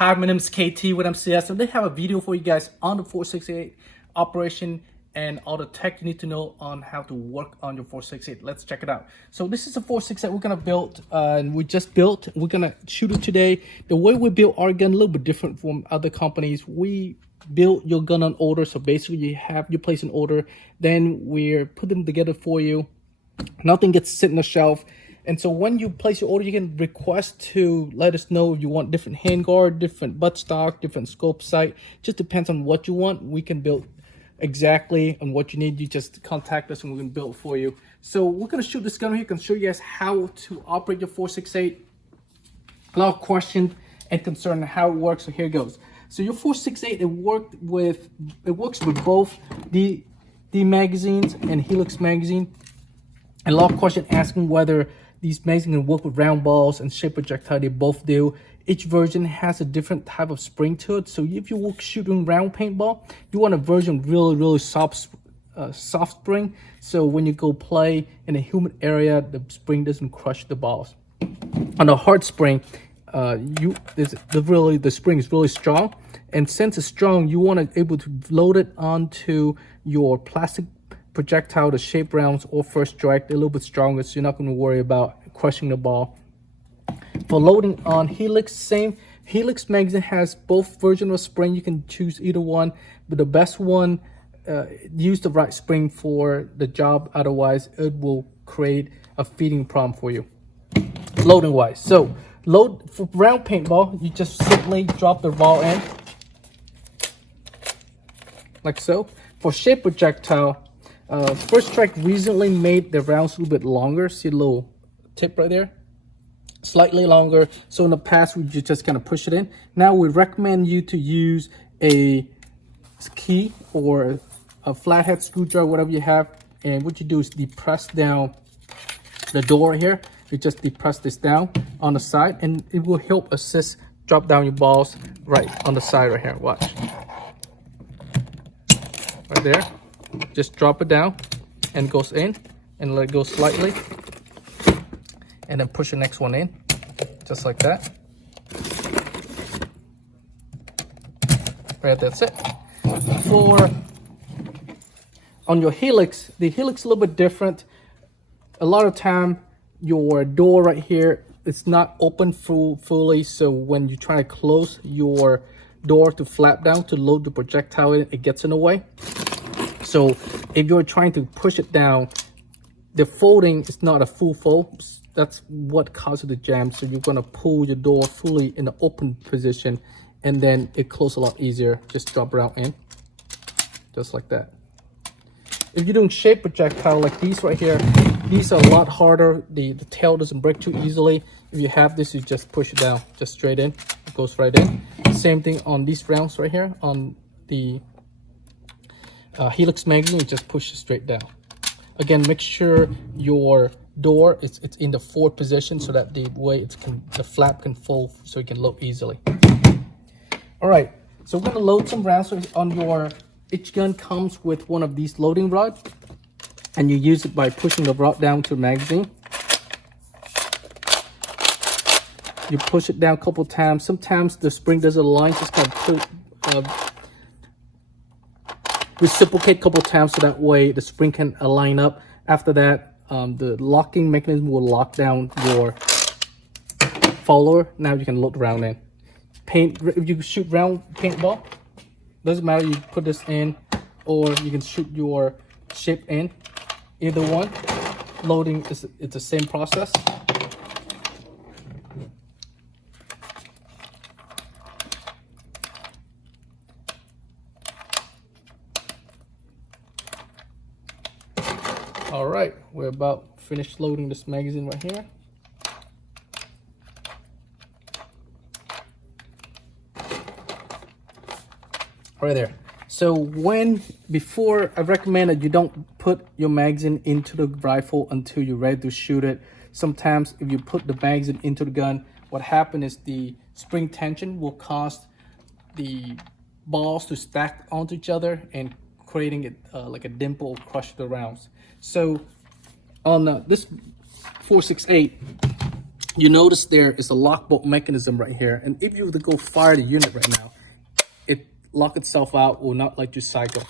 Hi, my name is KT with MCS, and they have a video for you guys on the 468 operation and all the tech you need to know on how to work on your 468. Let's check it out. So this is a 468 we're gonna build, and we just built. We're gonna shoot it today. The way we build our gun a little bit different from other companies. We build your gun on order. So basically, you place an order, then we're put them together for you. Nothing gets sit on the shelf. And so when you place your order, you can request to let us know if you want different handguard, different buttstock, different scope sight. Just depends on what you want. We can build exactly on what you need. You just contact us and we can build for you. So we're going to shoot this gun here. I can show you guys how to operate your 468. A lot of questions and concern how it works. So here it goes. So your 468, it works with both the magazines and Helix magazine. And a lot of questions asking whether these magazines can work with round balls and shape projectile. They both do. Each version has a different type of spring to it. So if you work shooting round paintball, you want a version really soft spring. So when you go play in a humid area, the spring doesn't crush the balls. On a hard spring, the spring is really strong. And since it's strong, you want to be able to load it onto your plastic projectile, the shape rounds or first strike. They're a little bit stronger, so you're not going to worry about crushing the ball. For loading on Helix, same. Helix magazine has both versions of spring. You can choose either one, but the best one, use the right spring for the job. Otherwise, it will create a feeding problem for you. Loading wise, so load for round paintball, you just simply drop the ball in like so. For shape projectile, First Strike recently made the rounds a little bit longer. See a little tip right there? Slightly longer. So in the past, we just kind of push it in. Now we recommend you to use a key or a flathead screwdriver, whatever you have. And what you do is depress down the door here. You just depress this down on the side, and it will help assist drop down your balls right on the side right here. Watch. Right there. Just drop it down and it goes in, and let it go slightly, and then push the next one in just like that. Right, that's it. For on your Helix, the Helix is a little bit different. A lot of time your door right here, it's not open fully, so when you try to close your door to flap down to load the projectile in, it gets in the way. So if you're trying to push it down, the folding is not a full fold. That's what causes the jam. So you're gonna pull your door fully in the open position, and then it closes a lot easier. Just drop it out in, just like that. If you're doing shape projectile like these right here, these are a lot harder. The tail doesn't break too easily. If you have this, you just push it down, just straight in. It goes right in. Same thing on these rounds right here on the Helix magazine, just push it straight down. Again, make sure your door it's in the forward position so that the way the flap can fold so you can load easily. All right, so we're gonna load some rounds. So on your each gun comes with one of these loading rods, and you use it by pushing the rod down to the magazine. You push it down a couple times. Sometimes the spring doesn't align, just kind of reciprocate a couple times so that way the spring can align up. After that, the locking mechanism will lock down your follower. Now you can load round in. If you shoot round paintball, doesn't matter, you put this in or you can shoot your shape in. Either one, loading it's the same process. All right, we're about finished loading this magazine right here. Right there. So before I recommend that you don't put your magazine into the rifle until you're ready to shoot it. Sometimes if you put the magazine into the gun, what happens is the spring tension will cause the balls to stack onto each other and creating it like a dimple, crush the rounds. So on this 468, you notice there is a lock bolt mechanism right here. And if you were to go fire the unit right now, it lock itself out, will not let you cycle.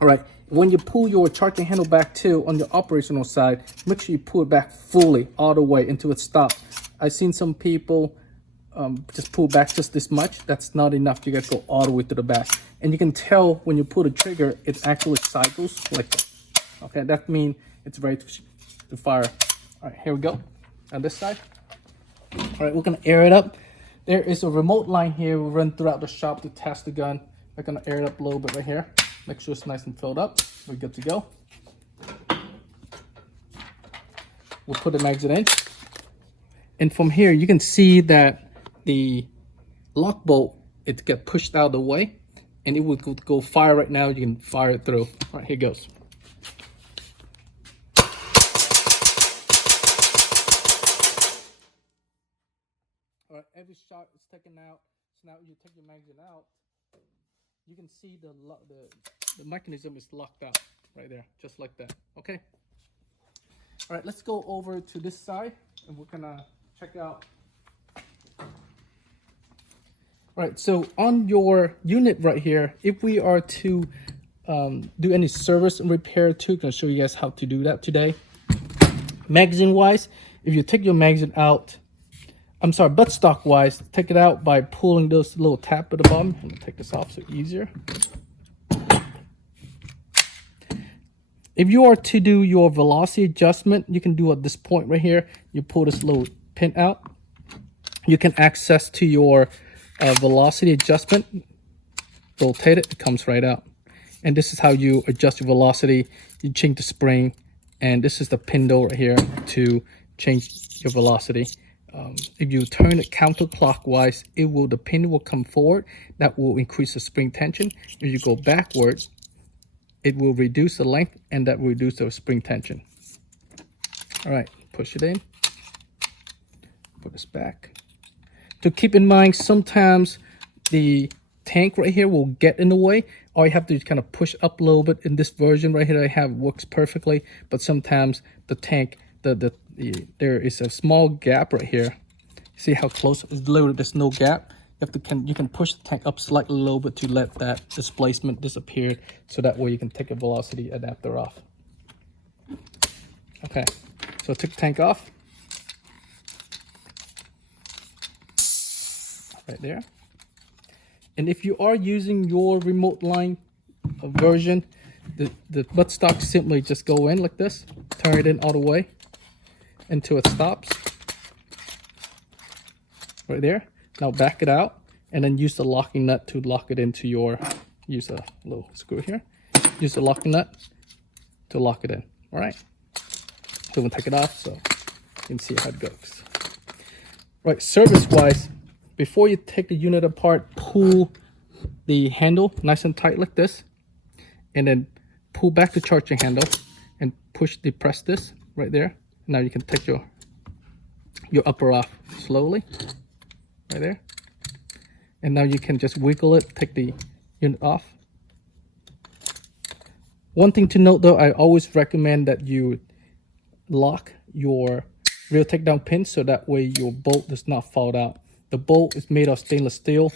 All right, when you pull your charging handle back too on your operational side, make sure you pull it back fully all the way until it stops. I've seen some people just pull back just this much. That's not enough. You got to go all the way to the back. And you can tell when you pull the trigger, it actually cycles like that. Okay, that means it's ready to fire. All right, here we go on this side. All right, we're gonna air it up. There is a remote line here. We'll run throughout the shop to test the gun. We're gonna air it up a little bit right here. Make sure it's nice and filled up. We're good to go. We'll put the magazine in. And from here, you can see that the lock bolt, it get pushed out of the way and it would go fire right now. You can fire it through. All right, here goes. All right, every shot is taken out. So now you take your magazine out, you can see the mechanism is locked out right there, just like that. Okay. All right, let's go over to this side and we're gonna check out. All right, so on your unit right here, if we are to do any service and repair too, I'm gonna show you guys how to do that today. Magazine wise, if you take your magazine out, I'm sorry, buttstock wise, take it out by pulling those little tab at the bottom. I'm gonna take this off so easier. If you are to do your velocity adjustment, you can do at this point right here. You pull this little pin out. You can access to your velocity adjustment. Rotate it, it comes right out. And this is how you adjust your velocity. You change the spring, and this is the pintle right here to change your velocity. If you turn it counterclockwise, the pin will come forward. That will increase the spring tension. If you go backward, it will reduce the length, and that will reduce the spring tension. All right, push it in. Put this back. To keep in mind, sometimes the tank right here will get in the way. All you have to do is kind of push up a little bit. In this version right here I have works perfectly, but sometimes the tank, there is a small gap right here. See how close? Literally, there's no gap. You can push the tank up slightly a little bit to let that displacement disappear, so that way you can take a velocity adapter off. Okay, so take the tank off. Right there. And if you are using your remote line version, the buttstock simply just go in like this, turn it in all the way until it stops. Right there. Now back it out and then use the locking nut to lock it into your, use a little screw here. Use the locking nut to lock it in. All right. So we'll take it off so you can see how it goes. Right, service wise, before you take the unit apart, pull the handle nice and tight like this, and then pull back the charging handle and depress this right there. Now you can take your upper off slowly, right there. And now you can just wiggle it, take the unit off. One thing to note though, I always recommend that you lock your rear takedown pin so that way your bolt does not fall out. The bolt is made of stainless steel.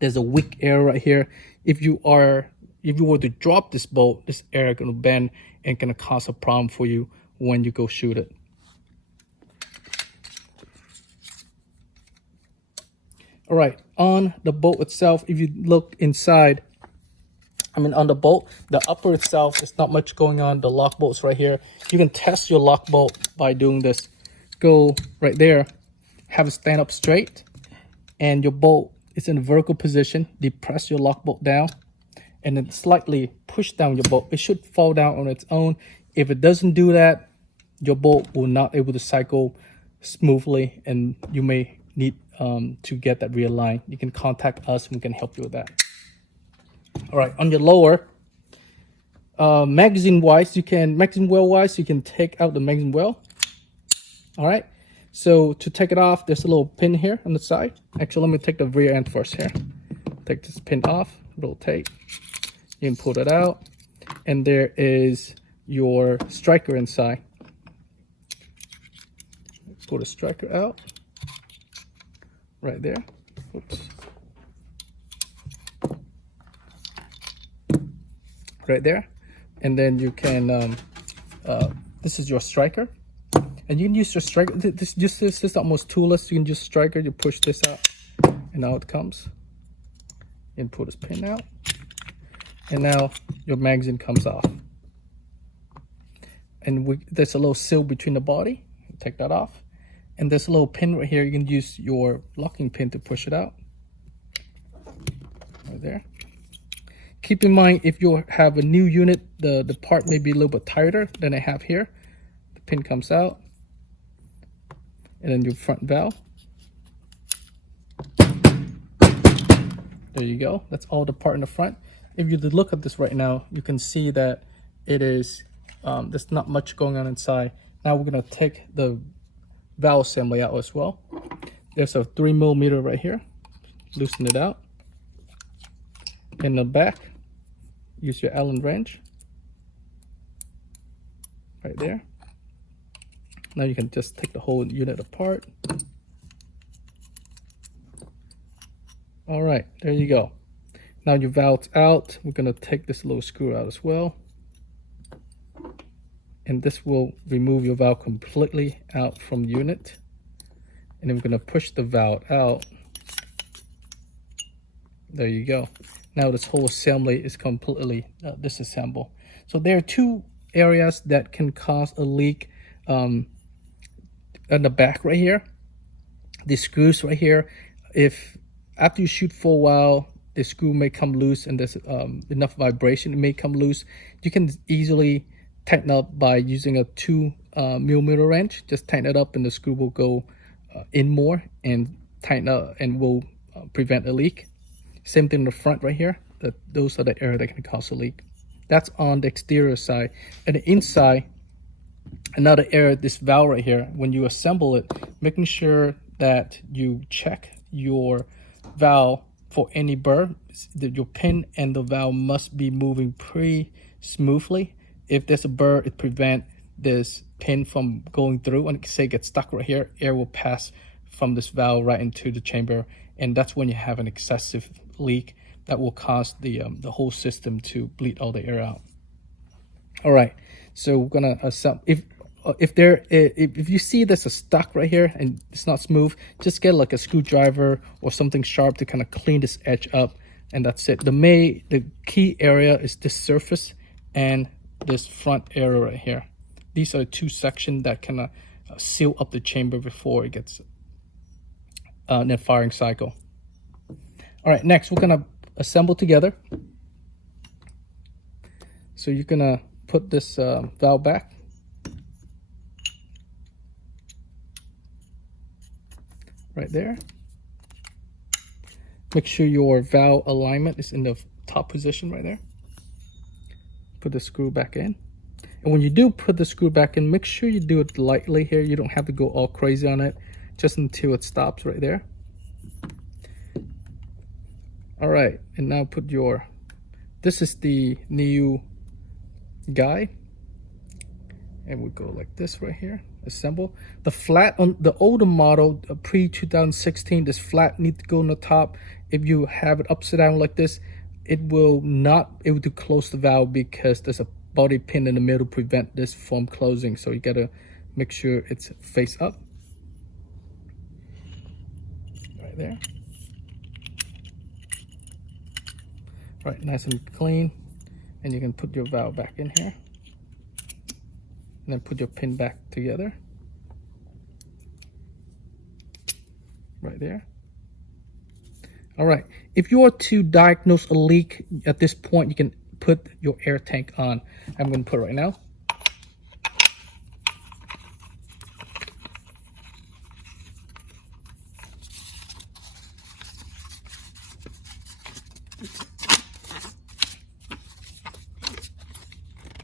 There's a weak air right here. If you were to drop this bolt, this air is gonna bend and gonna cause a problem for you when you go shoot it. All right, on the bolt itself, if you look inside, on the bolt, the upper itself is not much going on. The lock bolt's right here. You can test your lock bolt by doing this. Go right there, have it stand up straight, and your bolt is in a vertical position. Depress your lock bolt down, and then slightly push down your bolt. It should fall down on its own. If it doesn't do that, your bolt will not able to cycle smoothly, and you may need to get that realigned. You can contact us and we can help you with that. All right, on your lower, magazine well wise, you can take out the magazine well. All right, so to take it off, there's a little pin here on the side. Actually, let me take the rear end first here. Take this pin off, rotate. You can pull it out, and there is your striker inside. pull the striker out right there. Oops. Right there, and then you can this is your striker, and you can use your striker. This is almost toolless. You can use striker. You push this out, and now it comes. And pull this pin out, and now your magazine comes off. And there's a little seal between the body. Take that off, and there's a little pin right here. You can use your locking pin to push it out. Right there. Keep in mind, if you have a new unit, the part may be a little bit tighter than I have here. The pin comes out, and then your front valve. There you go. That's all the part in the front. If you look at this right now, you can see that it is, there's not much going on inside. Now we're gonna take the valve assembly out as well. There's a 3mm right here. Loosen it out. In the back, use your Allen wrench right there. Now you can just take the whole unit apart. All right, there you go. Now your valve's out. We're gonna take this little screw out as well. And this will remove your valve completely out from the unit. And then we're gonna push the valve out. There you go. Now this whole assembly is completely disassembled. So there are two areas that can cause a leak on the back right here. The screws right here. If after you shoot for a while, the screw may come loose and there's enough vibration, it may come loose. You can easily tighten up by using a 2mm wrench. Just tighten it up and the screw will go in more and tighten up and will prevent a leak. Same thing in the front right here. Those are the areas that can cause a leak. That's on the exterior side. And the inside, another area, this valve right here, when you assemble it, making sure that you check your valve for any burr. Your pin and the valve must be moving pretty smoothly. If there's a burr, it prevents this pin from going through, and say it gets stuck right here, air will pass from this valve right into the chamber, and that's when you have an excessive leak that will cause the whole system to bleed all the air out. All right, so we're gonna assemble. If you see there's a stuck right here and it's not smooth, just get like a screwdriver or something sharp to kind of clean this edge up, and that's it. The key area is this surface and this front area right here. These are two sections that kind of seal up the chamber before it gets in a firing cycle. All right, next we're gonna assemble together. So you're gonna put this valve back. Right there. Make sure your valve alignment is in the top position right there. Put the screw back in. And when you do put the screw back in, make sure you do it lightly here. You don't have to go all crazy on it, just until it stops right there. All right, and now put your, this is the new guide. And we go like this right here, assemble. The flat on the older model, pre-2016, this flat needs to go on the top. If you have it upside down like this, it will not able to close the valve because there's a body pin in the middle to prevent this from closing. So you gotta make sure it's face up. Right there. Right, nice and clean. And you can put your valve back in here. And then put your pin back together. Right there. All right, if you are to diagnose a leak at this point, you can put your air tank on. I'm going to put it right now.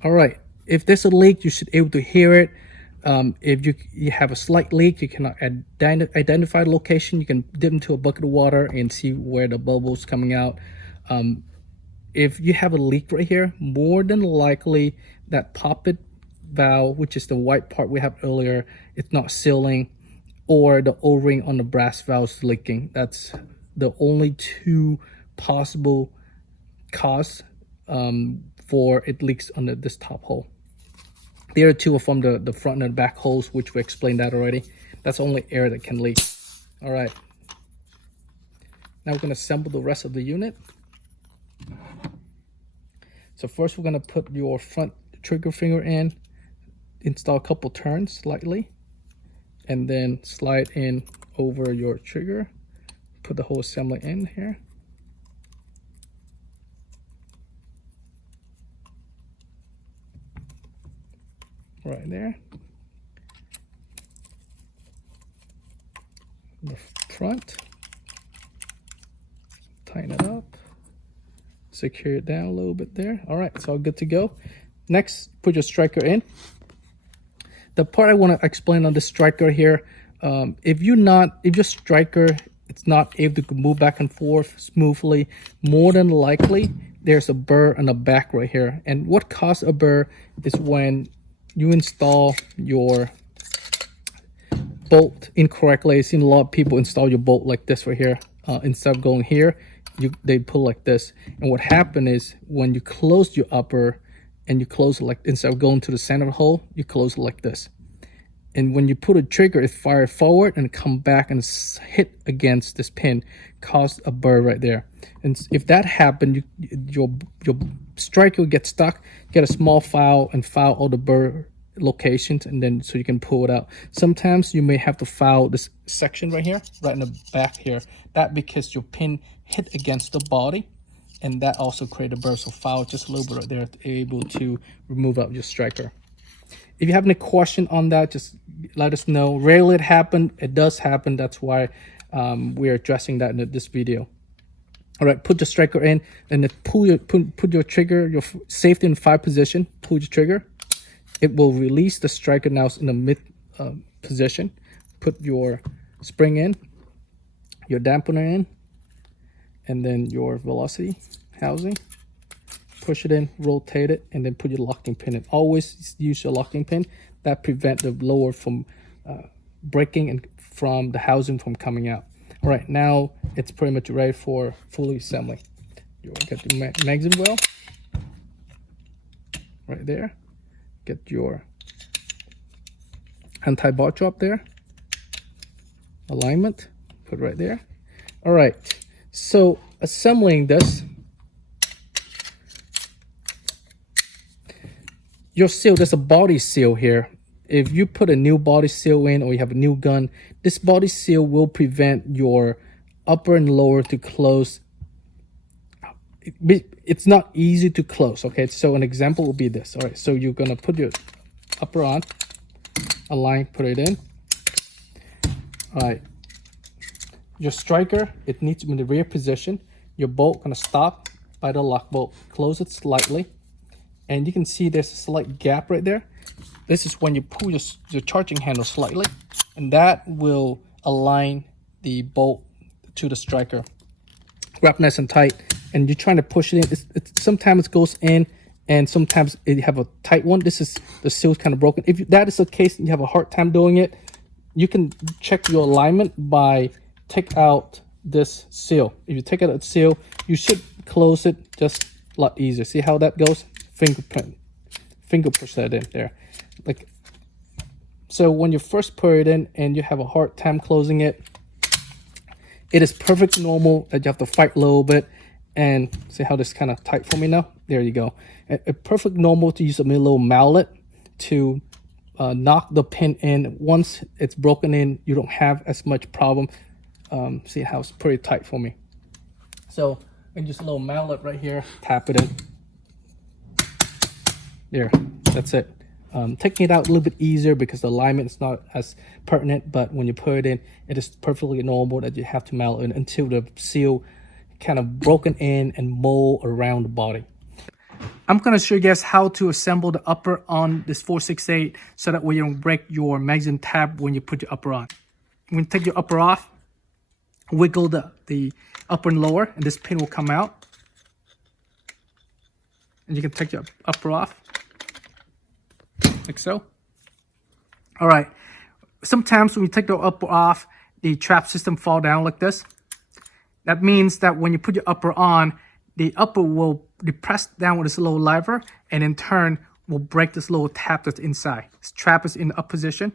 All right, if there's a leak, you should be able to hear it. If you have a slight leak, you cannot identify the location. You can dip into a bucket of water and see where the bubble's coming out. If you have a leak right here, more than likely that poppet valve, which is the white part we have earlier, it's not sealing. or the O-ring on the brass valves leaking. That's the only two possible cause for it leaks under this top hole. The other two are from the front and the back holes, which we explained that already. That's only air that can leak. All right. Now we're going to assemble the rest of the unit. So first we're going to put your front trigger finger in, install a couple turns slightly, and then slide in over your trigger. Put the whole assembly in here. Right there. The front. Tighten it up. Secure it down a little bit there. All right, it's all good to go. Next, put your striker in. The part I want to explain on the striker here, if your striker it's not able to move back and forth smoothly, more than likely there's a burr on the back right here. And what causes a burr is when you install your bolt incorrectly. I've seen a lot of people install your bolt like this right here. Instead of going here, they pull like this. And what happened is when you close your upper and you close it like, instead of going to the center of the hole, you close it like this. And when you put a trigger, it fires forward and come back and hit against this pin, cause a burr right there. And if that happened, your striker will get stuck. Get a small file and file all the burr locations, and then so you can pull it out. Sometimes you may have to file this section right here, right in the back here. That because your pin hit against the body, and that also created a burr. So file just a little bit right there to be able to remove out your striker. If you have any question on that, just let us know. Rarely it happens. It does happen. That's why we're addressing that in this video. All right, put the striker in, and then put your trigger, your safety in 5 position. Pull your trigger. It will release the striker now in the mid position. Put your spring in, your dampener in, and then your velocity housing. Push it in, rotate it, and then put your locking pin in. Always use your locking pin. That prevent the lower from breaking and from the housing from coming out. All right, now it's pretty much ready for fully assembly. You get the magazine well right there. Get your anti-bar drop there. Alignment, put right there. All right, so assembling this, your seal, there's a body seal here. If you put a new body seal in or you have a new gun, this body seal will prevent your upper and lower to close. It's not easy to close, okay? So an example will be this. All right, so you're gonna put your upper on, align, put it in. All right, your striker, it needs to be in the rear position. Your bolt gonna stop by the lock bolt. Close it slightly. And you can see there's a slight gap right there. This is when you pull your charging handle slightly, and that will align the bolt to the striker. Grab nice and tight, and you're trying to push it in. Sometimes it goes in, and sometimes you have a tight one. This is the seal's kind of broken. If that is the case and you have a hard time doing it, you can check your alignment by take out this seal. If you take out the seal, you should close it just a lot easier. See how that goes? Finger push that in there. Like, so when you first put it in and you have a hard time closing it, it is perfectly normal that you have to fight a little bit. And see how this kind of tight for me now? There you go. It's perfect normal to use a little mallet to knock the pin in. Once it's broken in, you don't have as much problem. See how it's pretty tight for me. So and just a little mallet right here, tap it in. There, that's it. Taking it out a little bit easier because the alignment is not as pertinent, but when you put it in, it is perfectly normal that you have to mallet it until the seal kind of broken in and mold around the body. I'm going to show you guys how to assemble the upper on this 468 so that way you don't break your magazine tab when you put your upper on. When you take your upper off, wiggle the upper and lower, and this pin will come out. And you can take your upper off, like so. All right, sometimes when you take the upper off, the trap system fall down like this. That means that when you put your upper on, the upper will depress down with this little lever, and in turn will break this little tab that's inside. This trap is in the up position.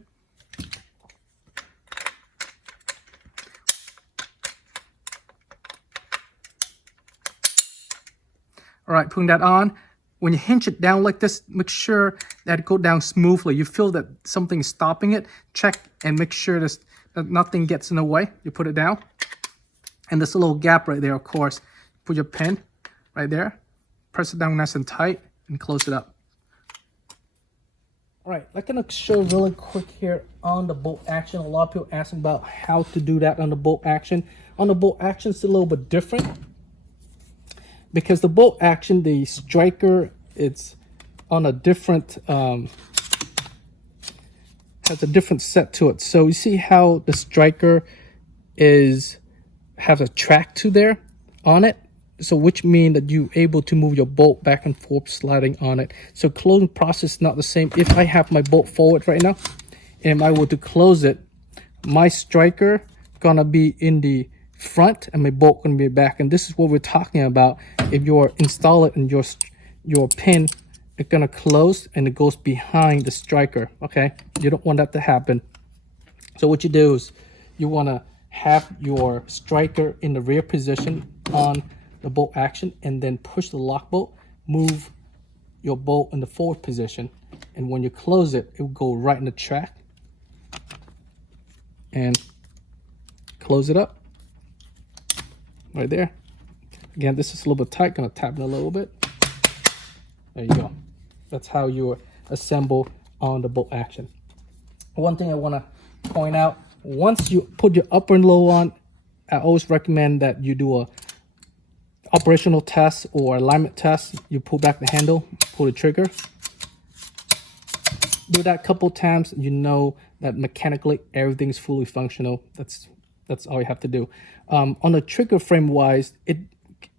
All right, putting that on. When you hinge it down like this, make sure that it goes down smoothly. You feel that something is stopping it, check and make sure that nothing gets in the way. You put it down. And this little gap right there, of course, put your pin right there. Press it down nice and tight and close it up. All right, I'm gonna show really quick here on the bolt action. A lot of people asking about how to do that on the bolt action. On the bolt action, it's a little bit different. Because the bolt action, the striker, it's on a different, has a different set to it. So you see how the striker has a track to there on it. So which means that you're able to move your bolt back and forth sliding on it. So closing process is not the same. If I have my bolt forward right now, and I were to close it, my striker gonna be in the front and my bolt gonna be back. And this is what we're talking about. If you're install it and your pin, it's gonna close and it goes behind the striker. Okay, you don't want that to happen. So what you do is you want to have your striker in the rear position on the bolt action, and then push the lock bolt, move your bolt in the forward position, and when you close it, it will go right in the track and close it up right there. Again, this is a little bit tight, gonna tap it a little bit. There you go. That's how you assemble on the bolt action. One thing I want to point out, once you put your upper and lower on, I always recommend that you do a operational test or alignment test. You pull back the handle, pull the trigger. Do that a couple times, you know that mechanically everything's fully functional. That's all you have to do. On the trigger frame wise,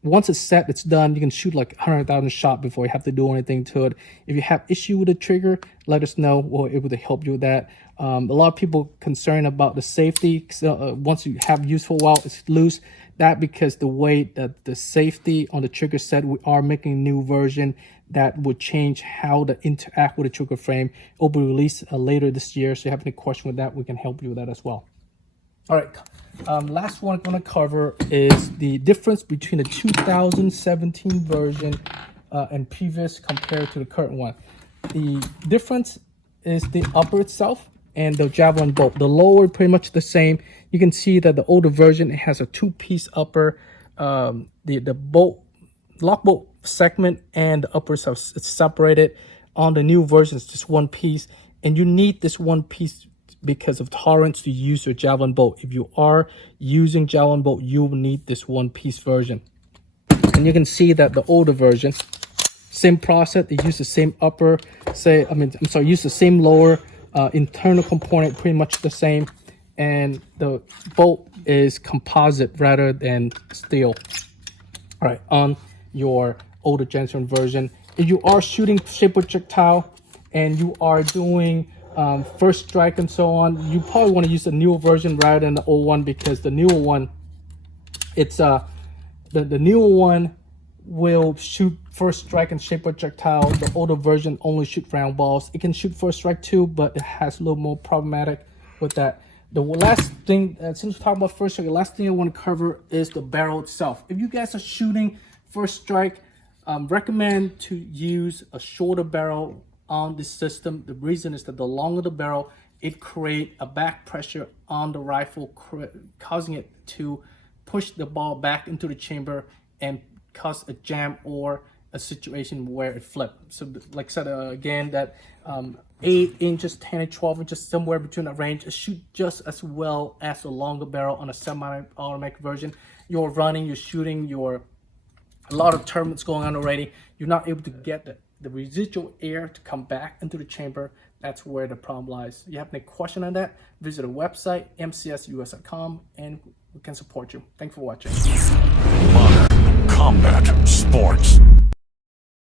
once it's set, it's done. You can shoot like 100,000 shots before you have to do anything to it. If you have issue with the trigger, let us know. We're able to help you with that. A lot of people concerned about the safety. So, once you have used for a while, it's loose. That because the way that the safety on the trigger set, we are making a new version that would change how to interact with the trigger frame. It will be released later this year. So if you have any question with that, we can help you with that as well. All right, last one I'm going to cover is the difference between the 2017 version and previous compared to the current one. The difference is the upper itself and the javelin bolt. The lower pretty much the same. You can see that the older version, it has a two-piece upper. The bolt, lock bolt segment and the uppers are separated. On the new version, it's just one piece, and you need this one piece because of tolerance to use your javelin bolt. If you are using javelin bolt, you will need this one piece version. And you can see that the older version, same process, they use the same upper, use the same lower, internal component pretty much the same, and the bolt is composite rather than steel. All right, on your older generation version, if you are shooting shape projectile and you are doing first strike and so on, you probably want to use the newer version rather than the old one, because the newer one, it's the newer one will shoot first strike and shape projectile. The older version only shoot round balls. It can shoot first strike too, but it has a little more problematic with that. The last thing, since we're talking about first strike, the last thing I want to cover is the barrel itself. If you guys are shooting first strike, recommend to use a shorter barrel on this system. The reason is that the longer the barrel, it creates a back pressure on the rifle, causing it to push the ball back into the chamber and cause a jam or a situation where it flipped. So like I said, again, that 8 inches, 10 and 12 inches, somewhere between that range, it shoot just as well as the longer barrel on a semi-automatic version. You're running, you're shooting, a lot of turbulence going on already. You're not able to get the residual air to come back into the chamber. That's where the problem lies. If you have any question on that, visit our website, mcsus.com, and we can support you. Thanks for watching. Modern combat sports.